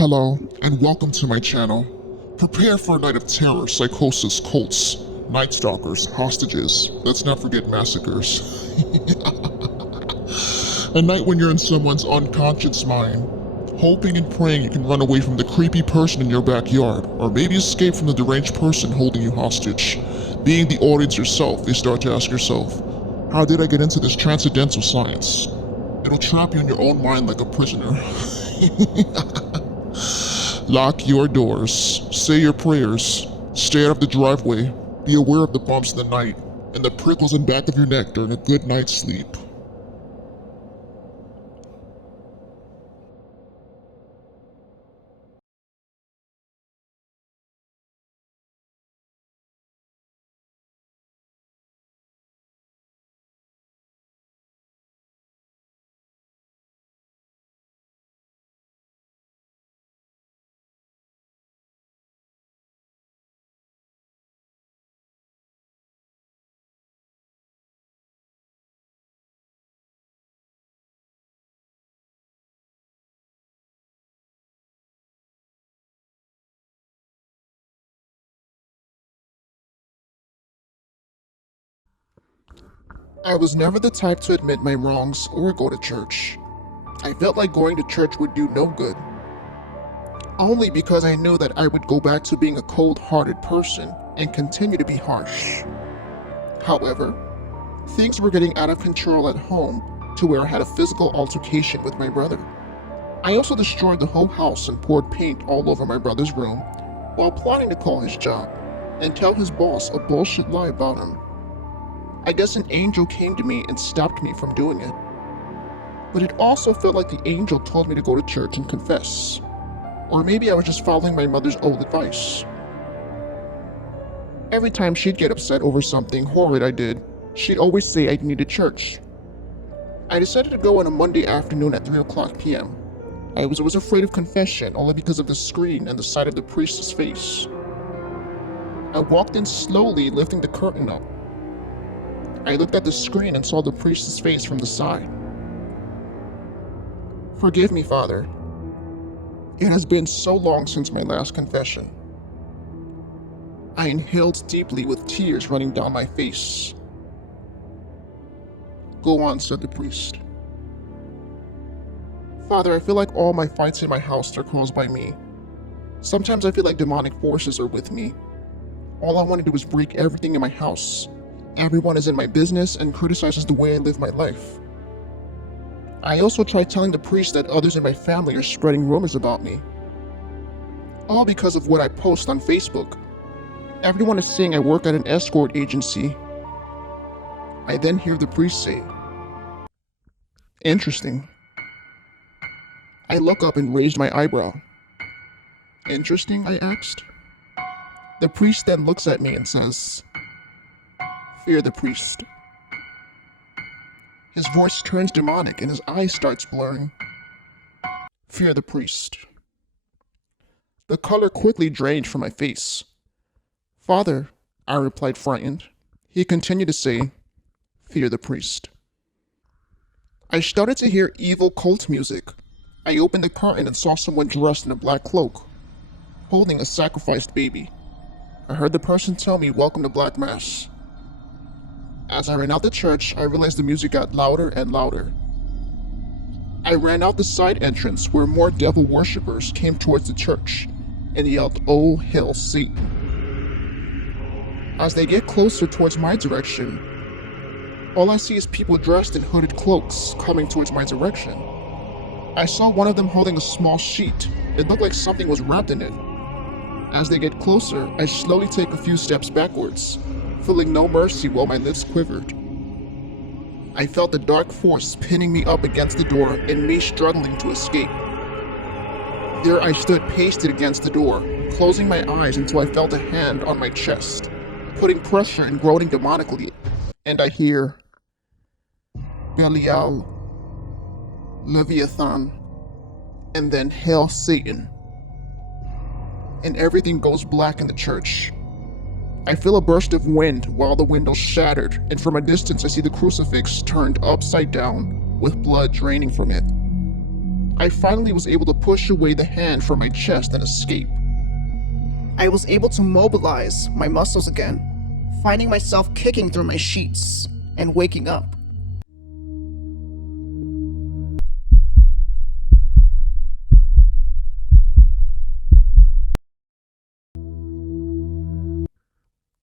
Hello, and welcome to my channel. Prepare for a night of terror, psychosis, cults, night stalkers, hostages, let's not forget massacres. A night when you're in someone's unconscious mind, hoping and praying you can run away from the creepy person in your backyard, or maybe escape from the deranged person holding you hostage. Being the audience yourself, you start to ask yourself, how did I get into this transcendental science? It'll trap you in your own mind like a prisoner. Lock your doors, say your prayers, stay out of the driveway, be aware of the bumps in the night, and the prickles in back of your neck during a good night's sleep. I was never the type to admit my wrongs or go to church. I felt like going to church would do no good. Only because I knew that I would go back to being a cold-hearted person and continue to be harsh. However, things were getting out of control at home to where I had a physical altercation with my brother. I also destroyed the whole house and poured paint all over my brother's room while plotting to call his job and tell his boss a bullshit lie about him. I guess an angel came to me and stopped me from doing it. But it also felt like the angel told me to go to church and confess. Or maybe I was just following my mother's old advice. Every time she'd get upset over something horrid I did, she'd always say I needed church. I decided to go on a Monday afternoon at 3:00 p.m. I was afraid of confession only because of the screen and the sight of the priest's face. I walked in slowly, lifting the curtain up. I looked at the screen and saw the priest's face from the side. Forgive me, Father. It has been so long since my last confession. I inhaled deeply with tears running down my face. Go on, said the priest. Father, I feel like all my fights in my house are caused by me. Sometimes I feel like demonic forces are with me. All I want to do is break everything in my house. Everyone is in my business and criticizes the way I live my life. I also tried telling the priest that others in my family are spreading rumors about me. All because of what I post on Facebook. Everyone is saying I work at an escort agency. I then hear the priest say, "Interesting." I look up and raised my eyebrow. "Interesting?" I asked. The priest then looks at me and says, "Fear the priest." His voice turns demonic and his eyes starts blurring. Fear the priest. The color quickly drained from my face. Father, I replied frightened. He continued to say, "Fear the priest." I started to hear evil cult music. I opened the curtain and saw someone dressed in a black cloak, holding a sacrificed baby. I heard the person tell me, "Welcome to Black Mass." As I ran out the church, I realized the music got louder and louder. I ran out the side entrance where more devil worshippers came towards the church and yelled, "Oh, hail Satan." As they get closer towards my direction, all I see is people dressed in hooded cloaks coming towards my direction. I saw one of them holding a small sheet. It looked like something was wrapped in it. As they get closer, I slowly take a few steps backwards, feeling no mercy while my lips quivered. I felt the dark force pinning me up against the door and me struggling to escape. There I stood pasted against the door, closing my eyes until I felt a hand on my chest, putting pressure and groaning demonically, and I hear, "Belial, Leviathan, and then Hail Satan." And everything goes black in the church. I feel a burst of wind while the window shattered, and from a distance I see the crucifix turned upside down with blood draining from it. I finally was able to push away the hand from my chest and escape. I was able to mobilize my muscles again, finding myself kicking through my sheets and waking up.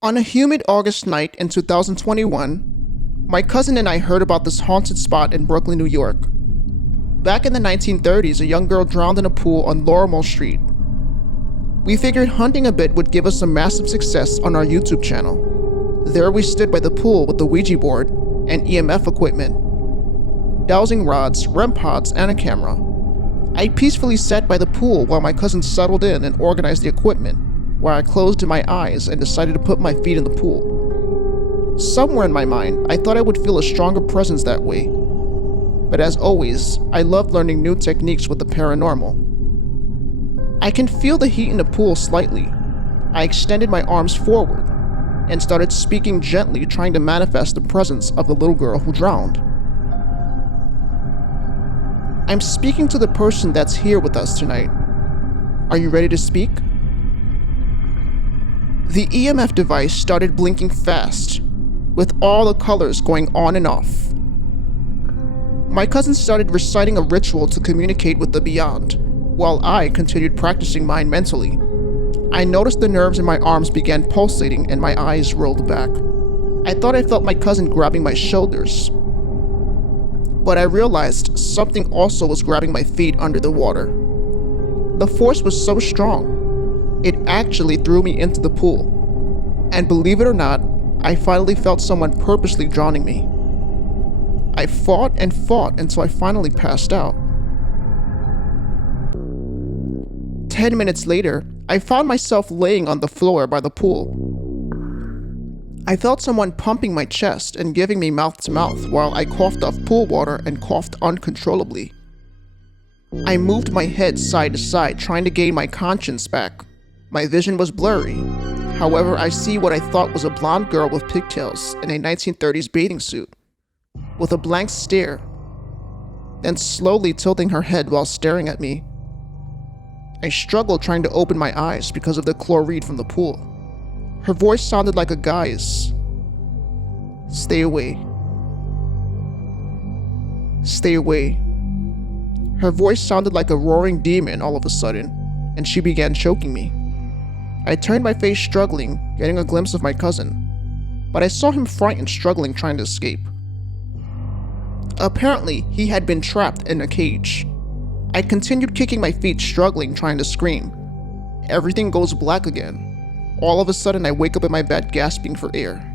On a humid August night in 2021, my cousin and I heard about this haunted spot in Brooklyn, New York. Back in the 1930s, a young girl drowned in a pool on Lorimer Street. We figured hunting a bit would give us some massive success on our YouTube channel. There we stood by the pool with the Ouija board and EMF equipment, dowsing rods, REM pods, and a camera. I peacefully sat by the pool while my cousin settled in and organized the equipment, where I closed my eyes and decided to put my feet in the pool. Somewhere in my mind, I thought I would feel a stronger presence that way. But as always, I love learning new techniques with the paranormal. I can feel the heat in the pool slightly. I extended my arms forward and started speaking gently, trying to manifest the presence of the little girl who drowned. I'm speaking to the person that's here with us tonight. Are you ready to speak? The EMF device started blinking fast, with all the colors going on and off. My cousin started reciting a ritual to communicate with the beyond, while I continued practicing mine mentally. I noticed the nerves in my arms began pulsating and my eyes rolled back. I thought I felt my cousin grabbing my shoulders, but I realized something also was grabbing my feet under the water. The force was so strong, it actually threw me into the pool. And believe it or not, I finally felt someone purposely drowning me. I fought and fought until I finally passed out. 10 minutes later, I found myself laying on the floor by the pool. I felt someone pumping my chest and giving me mouth to mouth while I coughed off pool water and coughed uncontrollably. I moved my head side to side, trying to gain my conscience back. My vision was blurry. However, I see what I thought was a blonde girl with pigtails in a 1930s bathing suit, with a blank stare, then slowly tilting her head while staring at me. I struggled trying to open my eyes because of the chlorine from the pool. Her voice sounded like a guy's. Stay away. Stay away. Her voice sounded like a roaring demon all of a sudden, and she began choking me. I turned my face struggling, getting a glimpse of my cousin, but I saw him frightened, struggling, trying to escape. Apparently, he had been trapped in a cage. I continued kicking my feet, struggling, trying to scream. Everything goes black again. All of a sudden, I wake up in my bed, gasping for air.